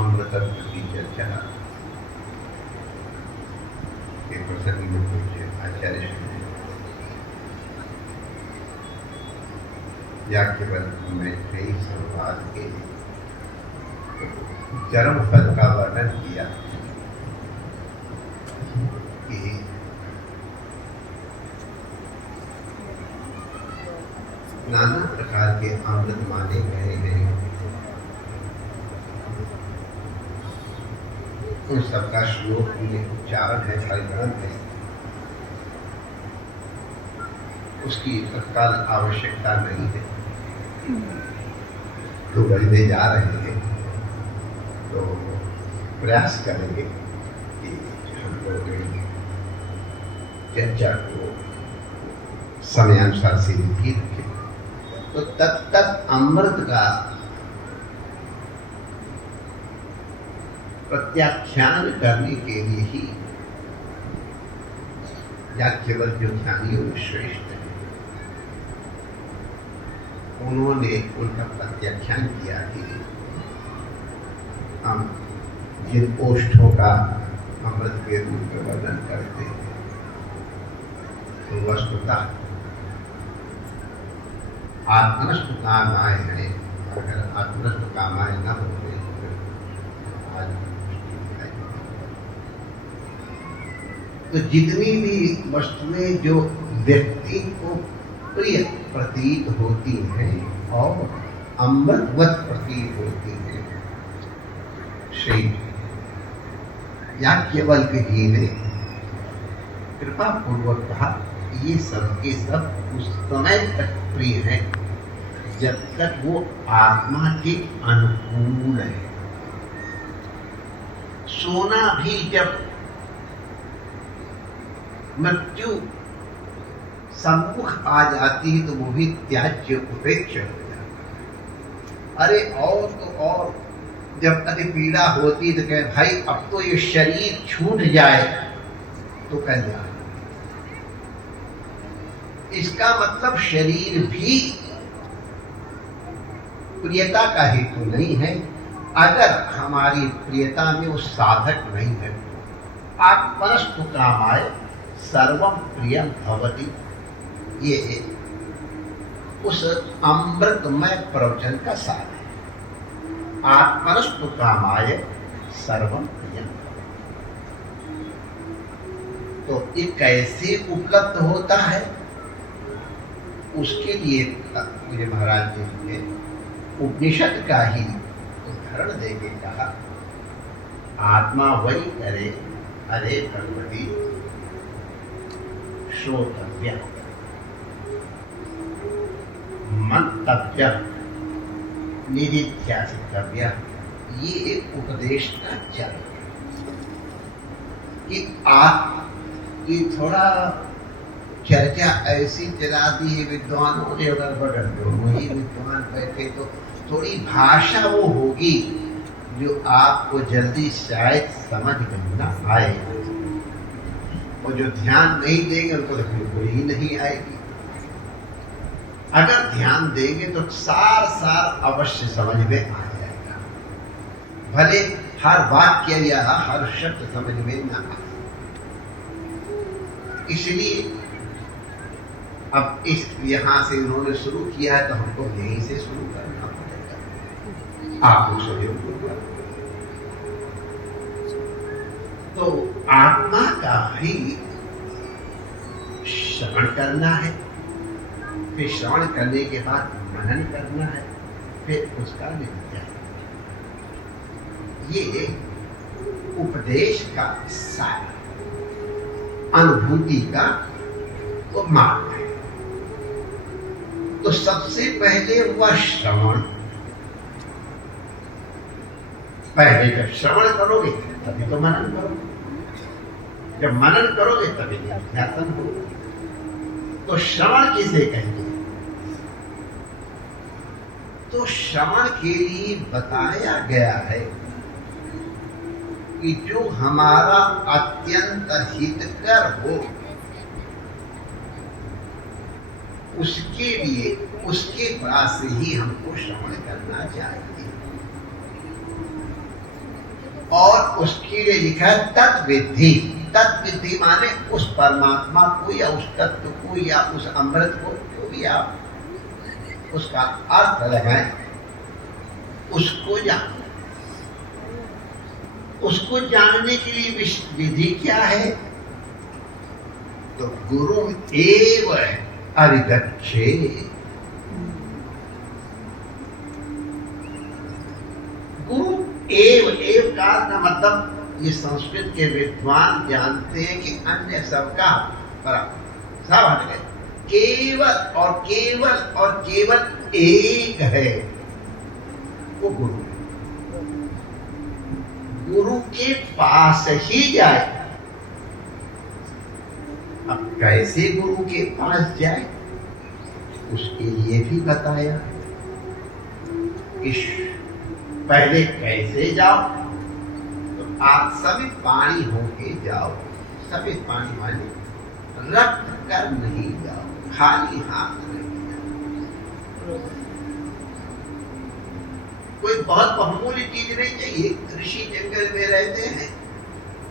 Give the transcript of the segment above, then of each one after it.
अमृत की चर्चा के प्रसंग में कुछ आचार्य याज्ञवल्क्य मैत्रेयी संवाद के चरम फल का वर्णन किया कि नाना प्रकार के अमृत माने गए हैं। उन सबका श्लोक में उच्चारण है, परिग्रहण है, उसकी तत्काल आवश्यकता नहीं है। तो बढ़ने जा रहे हैं तो प्रयास करेंगे कि हम लोग चर्चा को समयानुसार से भी रखें। तो तब तक अमृत का प्रत्याख्यान करने के लिए ही याज्ञवल्क्य जो ध्यानियों में श्रेष्ठ है, उन्होंने उनका प्रत्याख्यान किया कि हम जिन ओष्ठों का अमृत के रूप में वर्णन करते हैं तो वस्तुतः आत्मनष्ट कामाय है। अगर आत्मनष्ट कामाय न होते तो जितनी भी वस्तुएं जो व्यक्ति को प्रिय प्रतीत होती हैं और अमृतवत प्रतीत होती हैं, श्री याज्ञवल्क्य जी ने कृपा पूर्वक कहा ये सब के सब उस समय तक प्रिय है जब तक वो आत्मा के अनुकूल है। सोना भी जब मृत्यु सम्मुख आ जाती है तो वो भी त्याज्य उपेक्षा हो जाता है। अरे और तो और जब अति पीड़ा होती तो कहे भाई अब तो ये शरीर छूट जाए तो कल्याण। इसका मतलब शरीर भी प्रियता का हेतु नहीं है अगर हमारी प्रियता में वो साधक नहीं है। आत्मनस्तु कामाय सर्वम प्रियम भवति, ये उस अमृतमय प्रवचन का सार है। आत्मनस्तु कामाय सर्वम प्रियम भवति। तो ये कैसे उपलब्ध होता है उसके लिए मुझे महाराज जी ने उपनिषद का ही उदाहरण देके कहा, आत्मा वही करे अरे भगवती श्रोतव्य मंतव्य निधिध्यासितव्य। ये एक उपदेश का चल कि आप ये थोड़ा चर्चा ऐसी चला दी है विद्वानों ने, अगर बगल में वही विद्वान बैठे तो थोड़ी भाषा वो होगी जो आपको जल्दी शायद समझ में न आए, और जो ध्यान नहीं देंगे उनको तो बिल्कुल ही नहीं आएगी। अगर ध्यान देंगे तो सार सार अवश्य समझ में आ जाएगा, भले हर वाक्य या हर शब्द समझ में न आए। इसलिए अब इस यहाँ से उन्होंने शुरू किया है तो हमको यहीं से शुरू करना पड़ेगा। आप लोग सहयोग करो। तो आत्मा का ही श्रवण करना है, फिर श्रवण करने के बाद मनन करना है, फिर उसका नित्य। ये उपदेश का सार, अनुभूति का वो मार्ग है। तो सबसे पहले हुआ श्रवण। पहले जब श्रवण करोगे तभी तो मनन करोगे, जब मनन करोगे तभी ध्यान होगा। तो श्रवण किसे कहेंगे? तो श्रवण के लिए बताया गया है कि जो हमारा अत्यंत हितकर हो उसके लिए, उसके पास ही हमको श्रवण करना चाहिए। और उसके लिए लिखा है तत्विधि। तत्विधि माने उस परमात्मा को या उस तत्व को या उस अमृत को, जो भी आप उसका अर्थ लगाएं, उसको जान। उसको जानने के लिए विधि क्या है? तो गुरु एव अभिगच्छे। गुरु एव का मतलब ये संस्कृत के विद्वान जानते हैं कि अन्य सबका सब हट गए, केवल और केवल और केवल एक है, वो गुरु। गुरु के पास ही जाए। अब कैसे गुरु के पास जाए, उसके लिए भी बताया कि पहले कैसे जाओ। तो आप सभी पानी होके जाओ। सभी पानी माने रख कर नहीं जाओ, खाली हाथ नहीं जाओ। कोई बहुत बहुमूल्य चीज नहीं चाहिए। ऋषि जंगल में रहते हैं,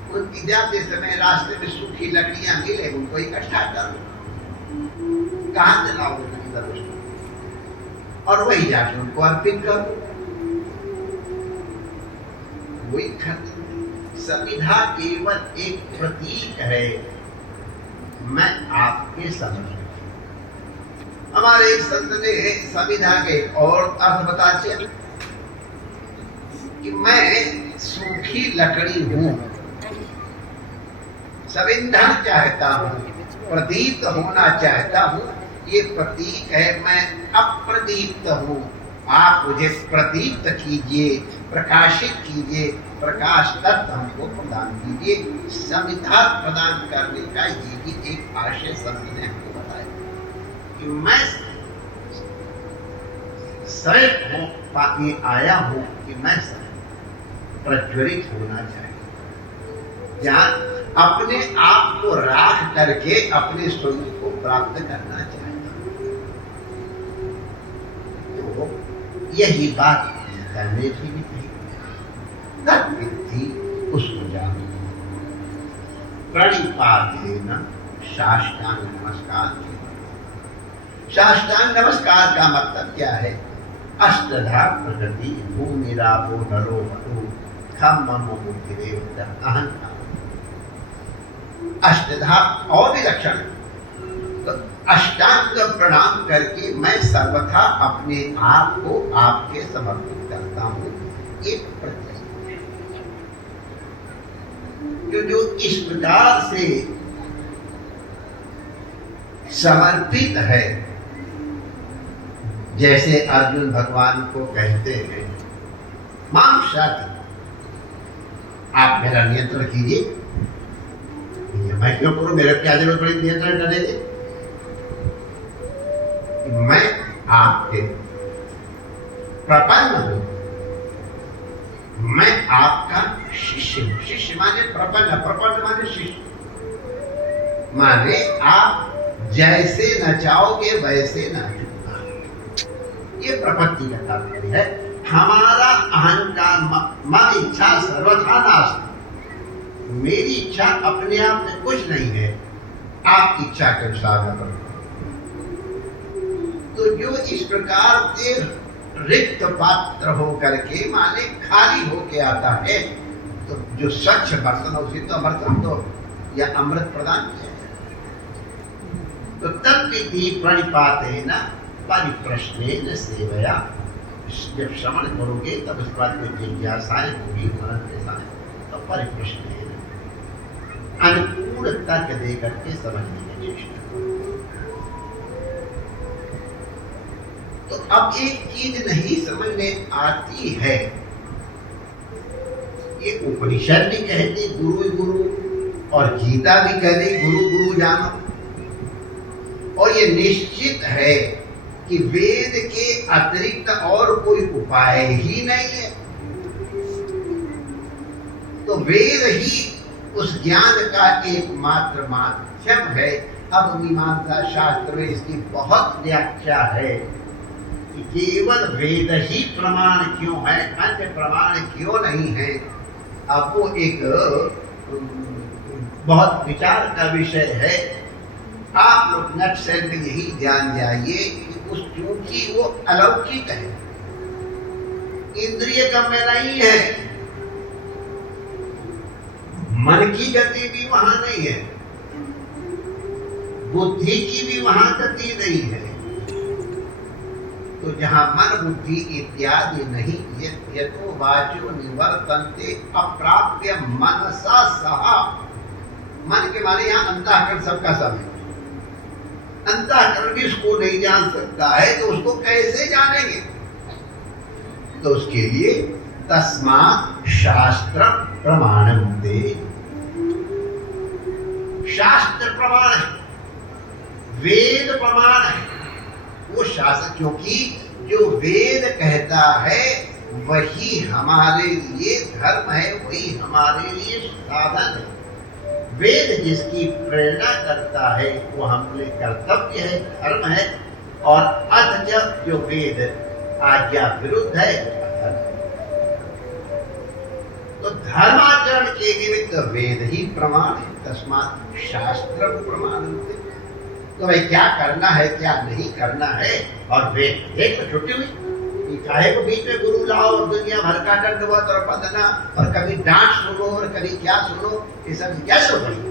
उनकी जाते समय रास्ते में सूखी लकड़ियां मिले, उनको इकट्ठा करो। कहां से लाओगे इधर उसको, और वही जाके उनको अर्पित करो। कोई खर्च नहीं। संविधा केवल एक प्रतीक है। मैं आपके समझ, हमारे एक संत ने संविधा के और अर्थ बताते हैं कि मैं सूखी लकड़ी हूं, संविधान चाहता हूं, प्रदीप्त होना चाहता हूं। ये प्रतीक है, मैं अप्रदीप्त हूं। आप मुझे प्रदीप्त कीजिए, प्रकाशित कीजिए, प्रकाश तत्व हमको प्रदान कीजिए। संविधा प्रदान करने का ये भी एक आशय संत ने हमको बताया कि मैं स्वयं हूं, पानी आया हूं कि मैं प्रज्वलित होना चाहिए, जहां अपने आप को राख करके अपने स्वरूप को प्राप्त करना चाहता हूं। तो यही बात करने की भी नहीं। तत्विधि, उसको जानो। प्रणिपातेन, साष्टांग नमस्कार। साष्टांग नमस्कार का मतलब क्या है? अष्टधा प्रकृति भूमिरापो नरो मनो खम ममो बुद्धिरेव अहंकार। अष्टधा और भी लक्षण। तो अष्टांग प्रणाम करके मैं सर्वथा अपने आप को आपके समर्पित करता हूं। एक प्रत्यय जो इस प्रकार से समर्पित है, जैसे अर्जुन भगवान को कहते हैं, मां शाति, आप मेरा नियंत्रण कीजिए। मैं क्यों करूं? मेरे क्या जरूरत पड़ी नियंत्रण करने की? मैं आपके प्रपन्न हूं, मैं आपका शिष्य हूं। शिष्य माने प्रपन्न, प्रपन्न माने शिष्य, माने आप जैसे नचाओगे वैसे नाचूंगा। ये प्रपत्ति का तात्पर्य है। हमारा अहंकार, मन इच्छा सर्वथा नास्ति। मेरी इच्छा अपने आप में कुछ नहीं है, आप इच्छा के अनुसार करो। तो जो इस प्रकार से रिक्त पात्र होकर के माने खाली होके आता है, तो जो स्वच्छ बर्तन उसी तो अमृत तो या अमृत प्रदान किया है। तो तत्विधि प्रणिपातेन परिप्रश्नेन सेवया। जब श्रवण करोगे तब उसके बाद कोई जिज्ञासाएं होगी, मनन के साथ, तो परिप्रश्नेन अनुकूल तर्क दे करके समझने की चेष्टा। तो अब एक चीज नहीं समझ में आती है, ये उपनिषद भी कहती गुरु गुरु, और गीता भी कहती गुरु गुरु जानो। और ये निश्चित है कि वेद के अतिरिक्त और कोई उपाय ही नहीं है। तो वेद ही उस ज्ञान का एकमात्र माध्यम है। अब मीमांसा शास्त्र में इसकी बहुत व्याख्या है कि केवल वेद ही प्रमाण क्यों है, अन्य प्रमाण क्यों नहीं है। अब वो एक बहुत विचार का विषय है। आप लोग नक्सल में यही ध्यान जाइए कि उस क्योंकि वो अलौकिक है, इंद्रिय गम्य नहीं है, मन की गति भी वहां नहीं है, बुद्धि की भी वहां गति नहीं है। तो जहां मन बुद्धि इत्यादि नहीं, यतो वाचो निवर्तन्ते अप्राप्य मनसा सहा। मन के माने यहाँ अंतःकरण सबका सब है। अंतःकरण भी उसको नहीं जान सकता है तो उसको कैसे जानेंगे? तो उसके लिए तस्मात् शास्त्र प्रमाणम दे। शास्त्र प्रमाण है, वेद प्रमाण है। वो शास्त्र, क्योंकि जो वेद कहता है वही हमारे लिए धर्म है, वही हमारे लिए साधन है। वेद जिसकी प्रेरणा करता है वो हमारे कर्तव्य है, धर्म है। और अथ जो वेद आज्ञा विरुद्ध है तो धर्माचरण के निमित्त वेद ही प्रमाण है। तस्मात् शास्त्र प्रमाण। तो भाई क्या करना है क्या नहीं करना है, और वेद एक तो छुट्टी हुई, काहे को बीच में गुरु लाओ और दुनिया भर का दंडवत और बंदना और कभी डांट सुनो और कभी क्या सुनो, ये सब क्या सुन रही है?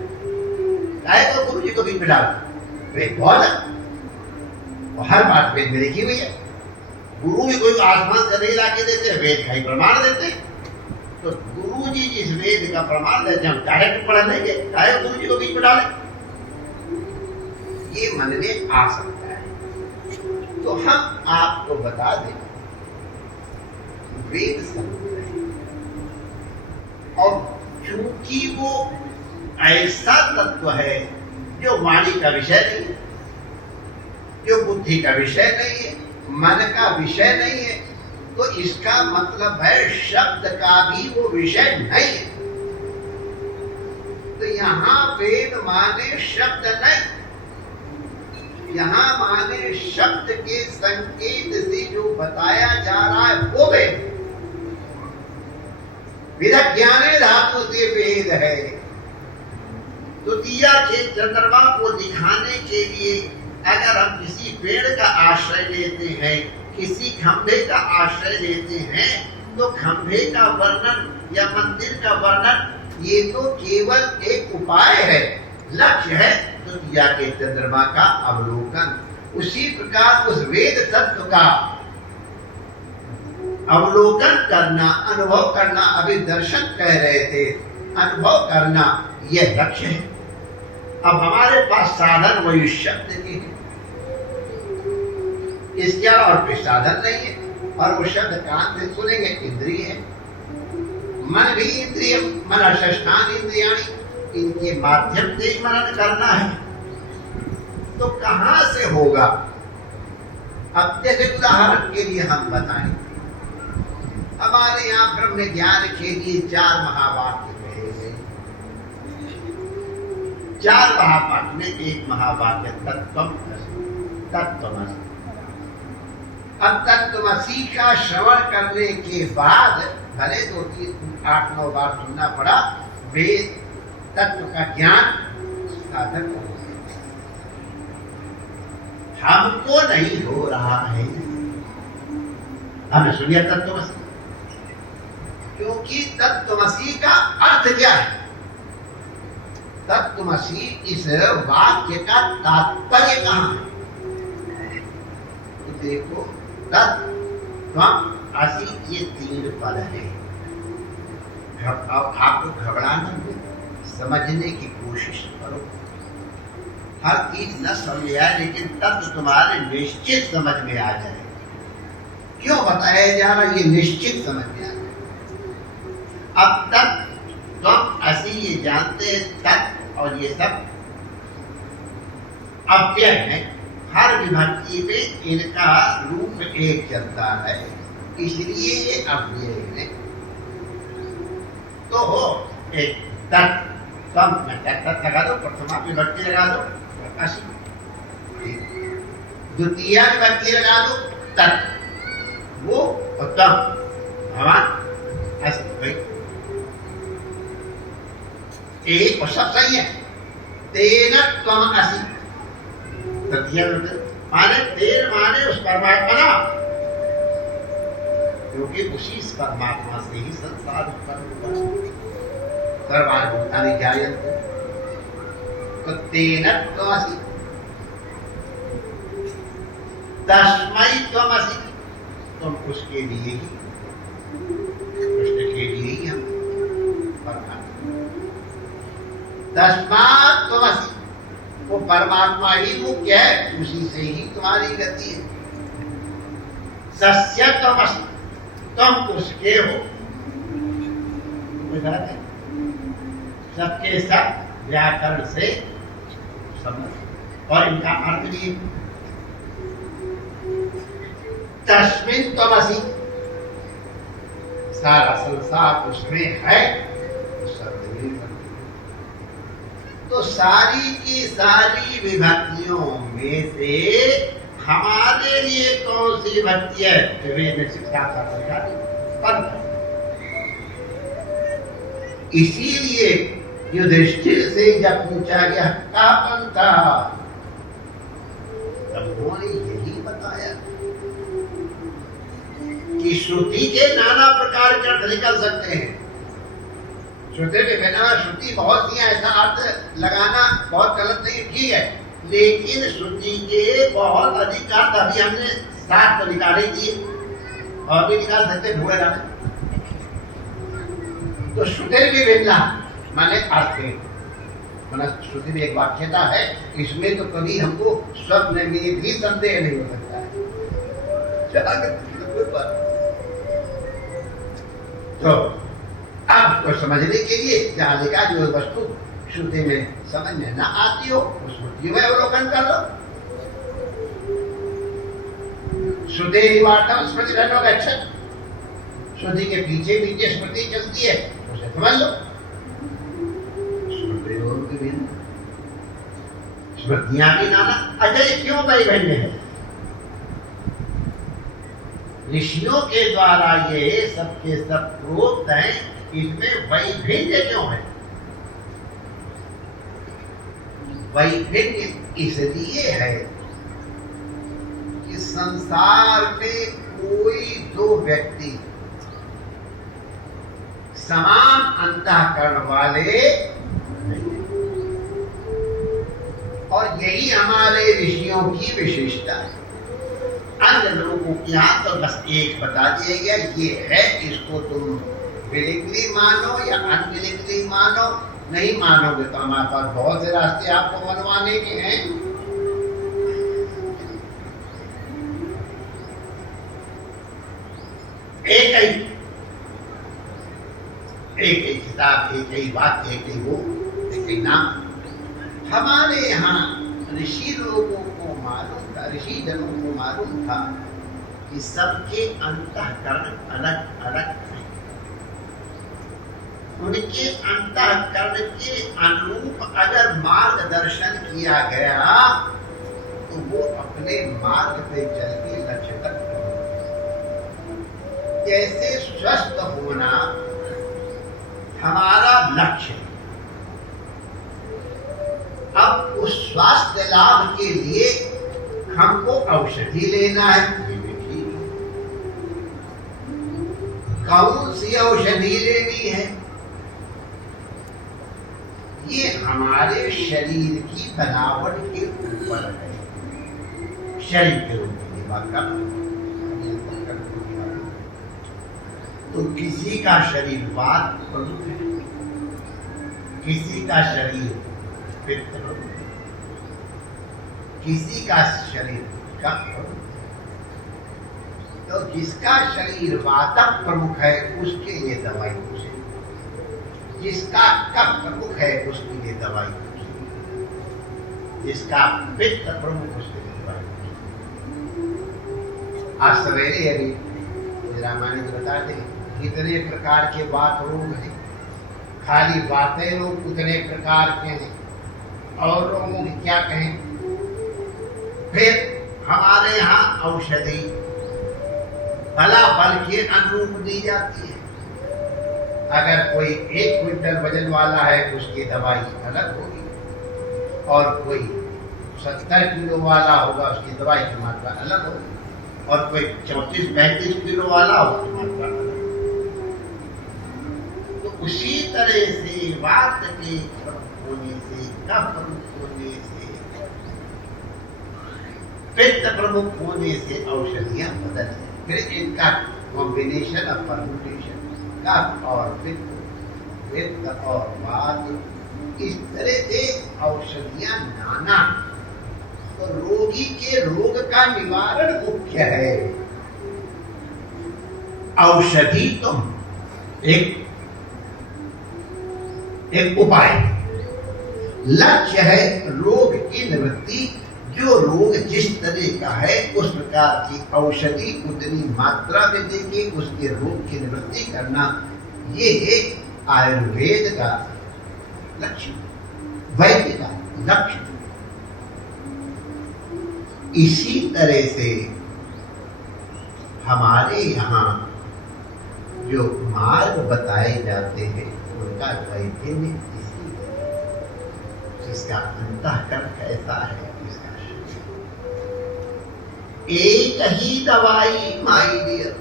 काहे को गुरु जी को बीच में डालो? वेद बहुत है और हर बात वेद में लिखी हुई है। गुरु भी कोई आसमान से नहीं लाके देते, वेद का ही प्रमाण देते। तो गुरु जी जिस वेद का प्रमाण देते हम डायरेक्ट पढ़ लेंगे, काहे गुरु जी को बीच में डालें? ये मन में आ सकता है। तो हम आपको बता दें वेद शब्द है, और चूंकि वो ऐसा तत्व है जो वाणी का विषय नहीं है, जो बुद्धि का विषय नहीं है, मन का विषय नहीं है, तो इसका मतलब है शब्द का भी वो विषय नहीं है। तो यहां वेद माने शब्द नहीं, यहां माने शब्द के संकेत से जो बताया जा रहा है वो वेद। विदज्ञाने धातु से वेद है। तो दिया के चंद्रमा को दिखाने के लिए अगर हम किसी पेड़ का आश्रय लेते हैं, किसी खंभे का आश्रय लेते हैं, तो खंभे का वर्णन या मंदिर का वर्णन ये तो केवल एक उपाय है, लक्ष्य है तो दिया के चंद्रमा का अवलोकन। उसी प्रकार उस वेद तत्व का अवलोकन करना, अनुभव करना, अभी दर्शन कह रहे थे, अनुभव करना यह लक्ष्य है। अब हमारे पास साधन वही शब्द के हैं, इसके अलावा और कोई साधन नहीं है। और वो शब्द कान से सुनेंगे, इंद्रिय है। मन भी इंद्रिय, मन षष्ठान इंद्रियाणि, इनके माध्यम से ही मनन करना है। तो कहां से होगा? अत्यधिक उदाहरण के लिए हम बताएं, हमारे यहाँ ब्रह्म ज्ञान के लिए 4 महावाक्य कहे गए। 4 महावाक्य में एक महावाक्य तत्त्वमसि। अब तत्त्वमसि का श्रवण करने के बाद भले 2, 3, 8, 9 बार सुनना पड़ा, वेद तत्व का ज्ञान साधन हो गया। हमको नहीं हो रहा है। हमने सुनिया तत्त्वमसि, क्योंकि तत्त्वमसि का अर्थ क्या है? तत्त्वमसि इस वाक्य का तात्पर्य कहां है? तो देखो, तत्त्वम् असि ये 3 पद है। अब आपको घबराना नहीं, समझने की कोशिश करो। हर चीज न समझ आए, लेकिन तत्व तुम्हारे निश्चित समझ में आ जाए। क्यों बताया जा रहा, ये निश्चित समझ में आ जाए। अब तत्त्वम् असि ये जानते हैं, तत्व और ये सब अव्यय है। हर विभक्ति में इनका रूप एक चलता है, इसलिए ये अव्यय है। तो हो एक तत्व में तत्त लगा दो, प्रथमा विभक्ति लगा दो असि, द्वितीय विभक्ति लगा दो तत्, वो और तम भगवान असि। एक और सब सही है। तेन त्वम असि, तृतीय माने तेन माने उस परमात्मा ना, क्योंकि उसी परमात्मा से ही संसार उत्पन्न हुआ। सर्वभूतानि जायन्ते, तो तेन त्वमसि, तस्मै त्वमसि, तुम उसके लिए ही, कृष्ण के लिए ही हम परमात्मा। तस्मात् त्वमसि, वो परमात्मा ही मुख्य है, उसी से ही तुम्हारी गति है। सस्य त्वमसि, तुम उसके हो। कोई गलत है? सबके सब व्याकरण से समझ, और इनका अर्थ भी तस्मिन् त्वमसि, सारा संसार उसमें है, तो सारी की सारी विभक्तियों में से हमारे लिए कौन सी विभक्ति है? विवेक शिक्षा का प्रकार पंथ। इसीलिए युधिष्ठिर से जब पूछा गया का पंथा, तब उन्होंने यही बताया कि श्रुति के नाना प्रकार के अर्थ निकल सकते हैं। श्रुति के बिना श्रुति बहुत सी ऐसा अर्थ लगाना बहुत गलत नहीं, ठीक है, लेकिन श्रुति के बहुत अधिक अर्थ अभी हमने 7 तो निकाले दिए, और भी निकाल सकते ढूंढे जाने। तो श्रुति भी भिन्ना माने अर्थ है, माना श्रुति में एक वाक्यता है, इसमें तो कभी हमको स्वप्न में भी संदेह नहीं हो सकता है। तो अब उसको समझने के लिए जहां लिखा जो वस्तु श्रुति में समझ में न आती हो, उस श्रुति में अवलोकन कर लो। श्रुति वार्ता स्मृति रहना अच्छा, श्रुति के पीछे पीछे स्मृति चलती है, उसे समझ लो। स्मृतियां भी नाना, अजय क्यों वैभिन्न है? ऋषियों के द्वारा ये सबके सब प्रोक्त हैं, इसमें वैभिन्न क्यों है? वैभिन्न इसलिए है कि संसार में कोई दो व्यक्ति समान अंतःकरण वाले नहीं, और यही हमारे ऋषियों की विशेषता है। अन्य लोगों के यहाँ तो बस एक बता दिया गया, ये है, इसको तुम विलिंगली मानो या अनविलिंगली मानो, नहीं मानोगे तो हमारे पास बहुत से रास्ते आपको मनवाने के हैं। एक ही किताब, एक ही बात, एक ही वो, एक ही नाम। हमारे यहाँ ऋषि लोगों को मालूम था, ऋषि जनों को मालूम था कि सबके अंतःकरण अलग अलग हैं। उनके अंतःकरण के अनुरूप अगर मार्गदर्शन किया गया तो वो अपने मार्ग पे चल के लक्ष्य तक पहुंचे। जैसे स्वस्थ होना हमारा लक्ष्य, अब उस स्वास्थ्य लाभ के लिए हमको औषधि लेना है, कौन सी औषधि लेनी है, ये हमारे शरीर की बनावट के ऊपर है। शरीर के रूप में बात कर, तो किसी का शरीर वात प्रमुख है, किसी का शरीर पित्त प्रमुख है, किसी का शरीर कफ प्रमुख है। तो जिसका शरीर वात प्रमुख है उसके लिए दवाई पूछे, जिसका कफ प्रमुख है उसके लिए दवाई पूछे, जिसका पित्त प्रमुख उसके लिए दवाई पूछे। आज सवेरे अभी रामायण जी बताते हैं कितने प्रकार के वात रोग हैं, खाली बातें लोग उतने प्रकार के हैं, और लोगों की क्या कहें। फिर हमारे यहाँ औषधि बला बल के अनुरूप दी जाती है। अगर कोई 1 क्विंटल वजन वाला है उसकी दवाई अलग होगी, और कोई 70 किलो वाला होगा उसकी दवाई की मात्रा अलग होगी, और कोई 34-35 किलो वाला होगा उसकी मात्रा अलग होगी। तो उसी तरह से वात के प्रमुख होने से, कफ प्रमुख होने से, पित्त प्रमुख होने से औषधियां बदल जाए। फिर इनका कॉम्बिनेशन ऑफ परम्यूटेशन, कफ और पित्त, पित्त और वात, इस तरह से औषधियां नाना। तो रोगी के रोग का निवारण मुख्य है। औषधि तो एक उपाय, लक्ष्य है रोग की निवृत्ति। जो रोग जिस तरह का है उस प्रकार की औषधि उतनी मात्रा में देके उसके रोग की निवृत्ति करना, ये एक आयुर्वेद का लक्ष्य, वैद्य का लक्ष्य। इसी तरह से हमारे यहाँ जो मार्ग बताए जाते हैं उनका वैद्य में इसी, जिसका अंतःकरण कैसा है, इसका एक ही दवाई माय डियर,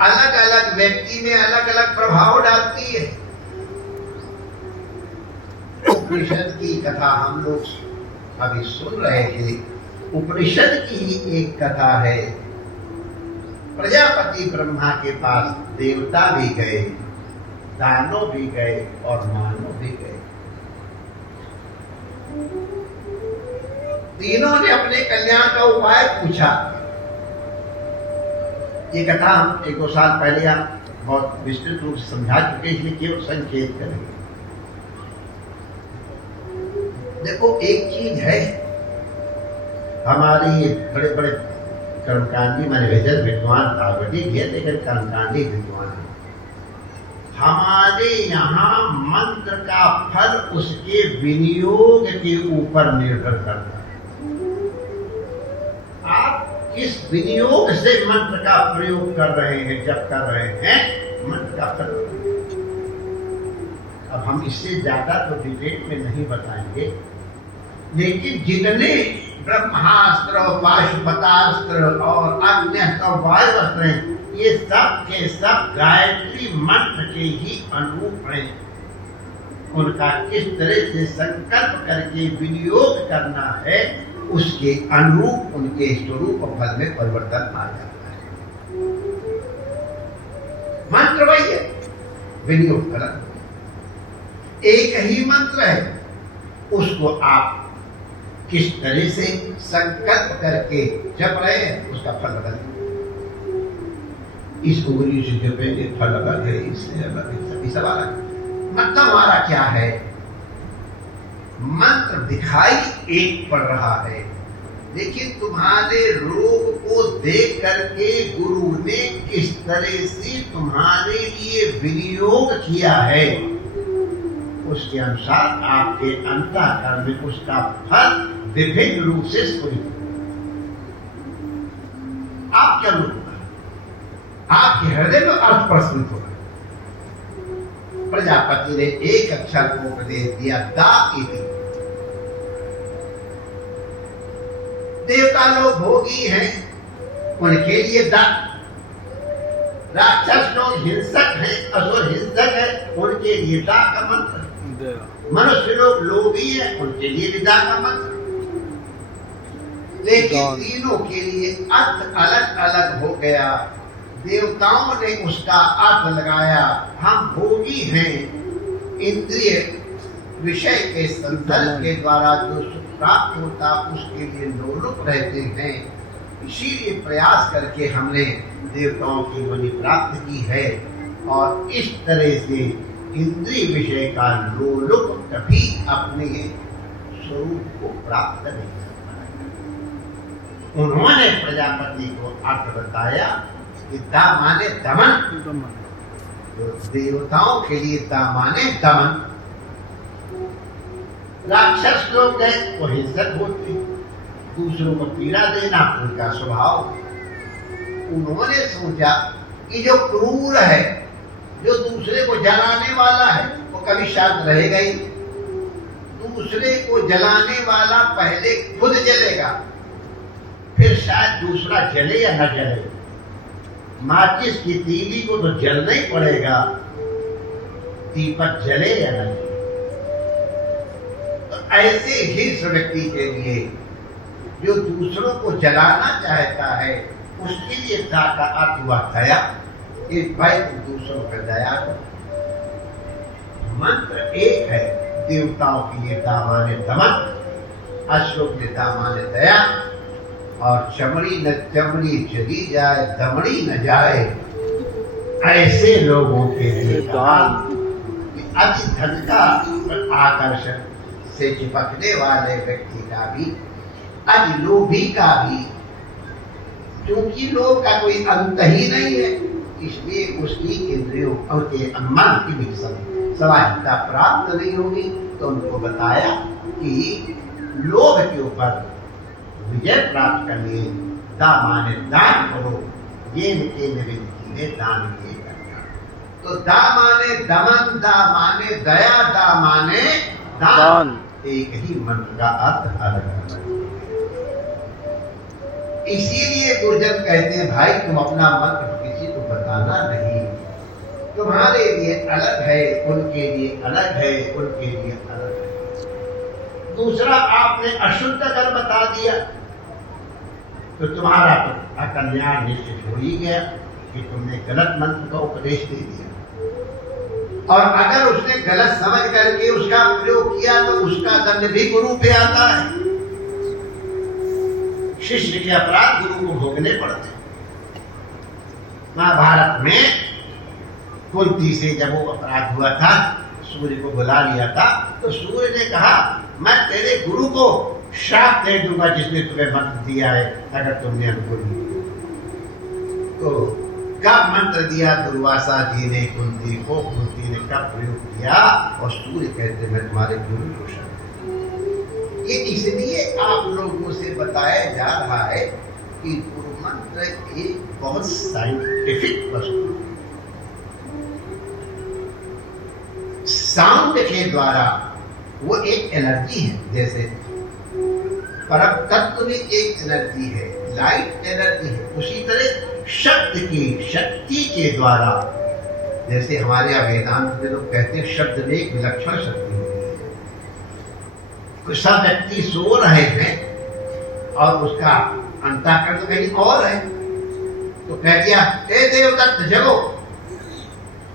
अलग अलग व्यक्ति में अलग अलग प्रभाव डालती है। उपनिषद की कथा हम लोग अभी सुन रहे थे। उपनिषद की ही एक कथा है। प्रजापति ब्रह्मा के पास देवता भी गए, दानव भी गए और मानव भी गए। तीनों ने अपने कल्याण का उपाय पूछा। ये कथा हम 1-2 साल पहले आप बहुत विस्तृत रूप से समझा चुके, इसलिए केवल संक्षेप करेंगे। देखो, एक चीज है, हमारे ये बड़े बड़े कर्मकांडी माने वेदर विद्वान पार्वती भी है, लेकिन कर्मकांडी विद्वान है। हमारे यहाँ मंत्र का फल उसके विनियोग के ऊपर निर्भर करता है। आप किस विनियोग से मंत्र का प्रयोग कर रहे हैं, जब कर रहे हैं, मंत्र का फल। अब हम इससे ज्यादा तो डिटेल में नहीं बताएंगे, लेकिन जितने ब्रह्मास्त्र, पाशुपतास्त्र और अन्य वायुअस्त्र हैं, ये सब के सब गायत्री मंत्र के ही अनुरूप हैं। उनका किस तरह से संकल्प करके विनियोग करना है, उसके अनुरूप उनके स्वरूप और फल में परिवर्तन आ जाता है। मंत्र वही है, विनियोग फल एक ही मंत्र है। उसको आप किस तरह से संकल्प करके जप रहे हैं, उसका फल बदल। इस उंगली से जपेंगे फल अलग है, इससे अलग है, सभी सब अलग। मतलब हमारा क्या है, मंत्र दिखाई एक पड़ रहा है, लेकिन तुम्हारे रोग को देख करके गुरु ने किस तरह से तुम्हारे लिए विनियोग किया है, उसके अनुसार आपके अंतःकरण में उसका फल विभिन्न रूप से स्फुरित। आप क्या रूप, आपके हृदय में अर्थ प्रस्फुटित होगा। प्रजापति ने एक अक्षर को उपदेश दिया, दा इति। देवता लोग भोगी हैं, उनके लिए दा। राक्षस लोग हिंसक हैं, असुर हिंसक है, उनके लिए दा का मंत्र। मनुष्य लोग लोभी है, उनके लिए भी दा का मंत्र। लेकिन तीनों के लिए अर्थ अलग अलग हो गया। देवताओं ने उसका अर्थ लगाया, हम भोगी हैं, इंद्रिय विषय के संदर्भ के द्वारा जो सुख प्राप्त होता उसके लिए लोलुप रहते हैं, इसीलिए प्रयास करके हमने देवताओं की योनि प्राप्त की है। और इस तरह से इंद्रिय विषय का लोलुप कभी अपने स्वरूप को प्राप्त नहीं कर पाया। उन्होंने प्रजापति को अर्थ बताया कि दा माने दमन, तो देवताओं के लिए दा माने दमन। राक्षस लोग गए वो हिंसक होते, दूसरों को पीड़ा देना उनका स्वभाव। उन्होंने सोचा कि जो क्रूर है, जो दूसरे को जलाने वाला है, वो कभी शांत रहेगा ही। दूसरे को जलाने वाला पहले खुद जलेगा, फिर शायद दूसरा जले या न जले। माचिस की तीली को तो जलना ही पड़ेगा, दीपक जले या न जले। तो ऐसे ही इस व्यक्ति के लिए जो दूसरों को जलाना चाहता है, उसके लिए दा का अर्थ हुआ दया। कि भाई तुम दूसरों पर दया करो। मंत्र एक है, देवताओं के लिए दा माने दमन, अश्व के लिए दा माने दया, और चमड़ी न चमड़ी चली जाए, दमड़ी न जाए, ऐसे लोगों के लिए अति धन का आकर्षण से चिपकने वाले व्यक्ति का भी, अति लोभी का भी, क्योंकि लोभ का कोई अंत ही नहीं है, इसलिए उसकी इंद्रियों के मन की भी समाहिता प्राप्त नहीं होगी। तो उनको बताया कि लोभ के ऊपर विजय प्राप्त करने दा माने दान करो, ये ने दान किए करना। तो दा माने दमन, दा माने दया, दा माने दान, एक ही मंत्र का अर्थ अलग अलग। इसीलिए गुरुजन कहते हैं भाई तुम अपना मंत्र किसी को बताना नहीं, तुम्हारे लिए अलग है, उनके लिए अलग है, उनके लिए अलग है। दूसरा, आपने अशुद्ध कर बता दिया तो तुम्हारा तो अकल्याण निश्चित हो ही गया कि तुमने गलत मंत्र का उपदेश दे दिया। और अगर उसने गलत समझ करके उसका प्रयोग किया तो उसका दंड भी गुरु पे आता है। शिष्य के अपराध गुरु को भोगने पड़ते। महाभारत में कुंती से जब वो अपराध हुआ था, सूर्य को बुला लिया था, तो सूर्य ने कहा मैं तेरे गुरु को श्राप दे दूंगा जिसने तुम्हें मंत्र दिया है, अगर तुमने अनुकूल नहीं। तो कब मंत्र दिया दुर्वासा जी ने कुंती को, कुंती ने कब प्रयोग किया, और सूर्य कहते मैं तुम्हारे गुरु को श्राप। ये इसलिए आप लोगों से बताया जा रहा है कि गुरु मंत्र एक बहुत साइंटिफिक वस्तु है। साउंड के द्वारा वो एक एनर्जी है, जैसे परम तत्व में एक एनर्जी है, लाइट एनर्जी है, उसी तरह शब्द की शक्ति के द्वारा, जैसे हमारे यहाँ वेदांत में लोग कहते हैं शब्द में एक विलक्षण शक्ति होती है। कुछ सब व्यक्ति सो रहे हैं और उसका अंतःकरण कहीं और है, तो कह दिया हे देवदत्त जगो,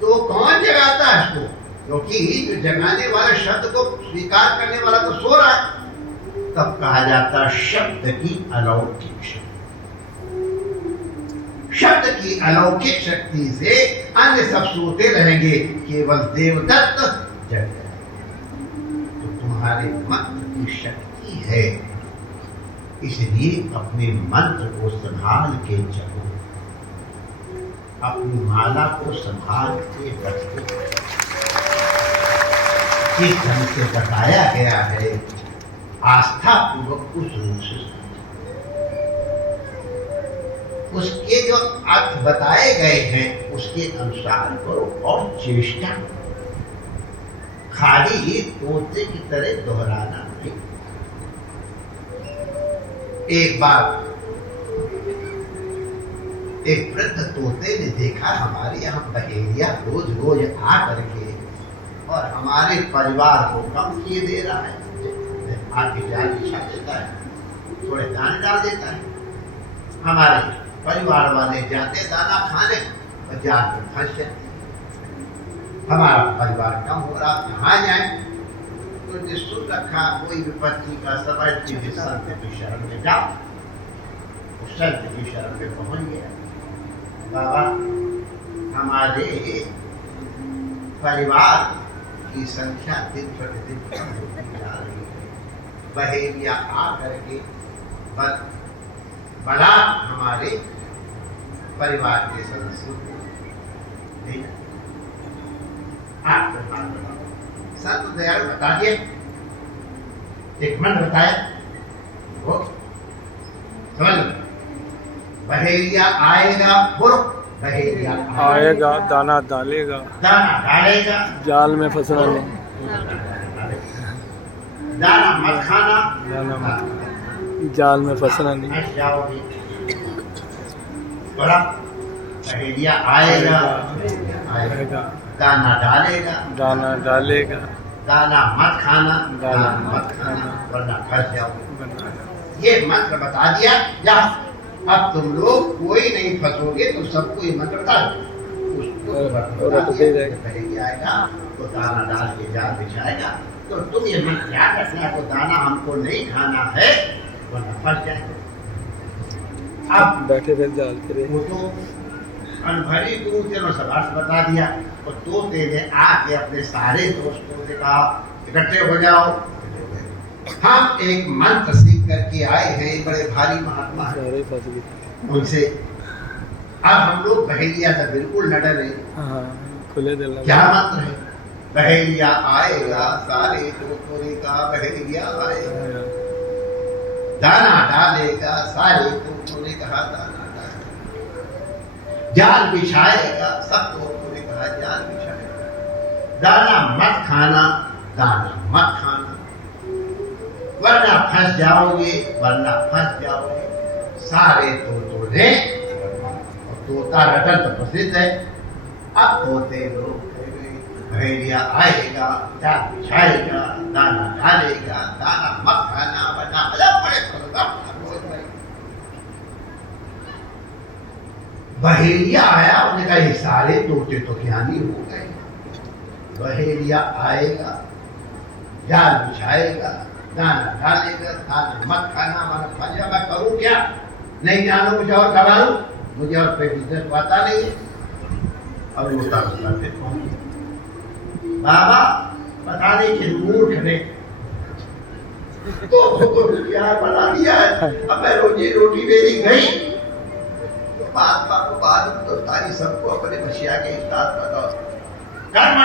तो वो कौन जगाता है इसको? क्योंकि जो जगाने वाले शब्द को स्वीकार करने वाला तो सो रहा है। तब कहा जाता है शब्द की अलौकिक शक्ति। शब्द की अलौकिक शक्ति से अन्य सब सोते रहेंगे, केवल देवदत्त जग जाएंगे। तो तुम्हारे मंत्र की शक्ति है, इसलिए अपने मंत्र को संभाल के जगो, अपनी माला को संभाल के रखो। जिस ढंग से बताया गया है आस्था पूर्वक उस रूप से उसके जो अर्थ बताए गए हैं उसके अनुसार करो और चेष्टा करो। खाली तोते की तरह दोहराना नहीं। एक बार एक वृद्ध तोते ने देखा हमारे यहाँ बहेलिया रोज रोज आ करके और हमारे परिवार को कम किए दे रहा है। आगे जाल बिछा देता है, थोड़े दाने डाल देता है, हमारे परिवार वाले जाते दाना खाने और जाल में फंस जाते। हमारा परिवार कम हो रहा, कहाँ जाए? तो निश्चुप रखा कोई विपत्ति का समय की संत की शरण में जाओ। उस संत की शरण में पहुंच गया। बाबा हमारे परिवार की संख्या दिन प्रतिदिन कम होती जा रही है। बहेलिया आ करके बड़ा हमारे परिवार के सदस्यों को नहीं आप संत दयालु बता दिए, एक मन बताया वो समझ बहेलिया आएगा, बोलो बहेलिया आएगा दाना डालेगा, दाना डालेगा, जाल में फंसना नहीं। दाना मत खाना, दाना मत, जाल में फंसना नहीं। फंस जाओगे। बड़ा बहेलिया आएगा, आएगा दाना डालेगा, दाना डालेगा, दाना मत खाना, दाना मत खाना, वरना फंस जाओगे। बना। ये मंत्र बता दिया। जाओ, अब तुम लोग कोई नहीं फंसोगे तो सबको ये मंत्र बता दो। उसको और तो सही रहेगा। बहेलिया आएगा तो दाना डाल के जाल बिछाएगा, तो तुम ये मंत्र याद रखना, वो दाना हमको नहीं खाना है वरना फंस जाएगा। अब बैठे फिर जाल के वो तो अनभरी तूते ने सब अर्थ बता दिया, और तोते ने आके अपने सारे दोस्तों से कहा इकट्ठे हो जाओ, हम एक मंत्र सीख करके आए हैं, बड़े भारी महात्मा हैं। सारे फंस गए। उनसे अब हम लोग बहेलिया से बिल्कुल न डरे। हाँ, खुले दिल क्या मंत्र है? बहेलिया आएगा सारे तोतों का, बहेलिया आएगा दाना डालेगा, सारे तोतों ने कहा दाना डालेगा, जाल बिछाएगा, सब तोतों ने कहा जाल बिछाएगा, दाना मत खाना, दाना मत खाना, वरना फंस जाओगे, वरना फंस जाओगे। सारे तोतों ने, और तोता रटन तो प्रसिद्ध है। अब तोते लोग बहेलिया आएगा, जाल बिछाएगा, दाना डालेगा, दाना मत खाना, वरना बहेलिया आया। उन्होंने कहा ये सारे तोते तो ज्ञानी हो गए। बहेलिया आएगा, जाल बिछाएगा, दाना डालेगा, दाना मत खाना, हमारा फंसा, मैं करूं क्या? नहीं जानो, मुझे और करा लूं, मुझे और पे बिजनेस पाता नहीं। अब रोता रोता फिर बाबा बता दे कि मूर्ख ने तो क्या बना दिया है। अब मैं रोजी रोटी मेरी गई तो बात को बाद तो सारी सबको अपने बशिया के साथ बताओ। कर्म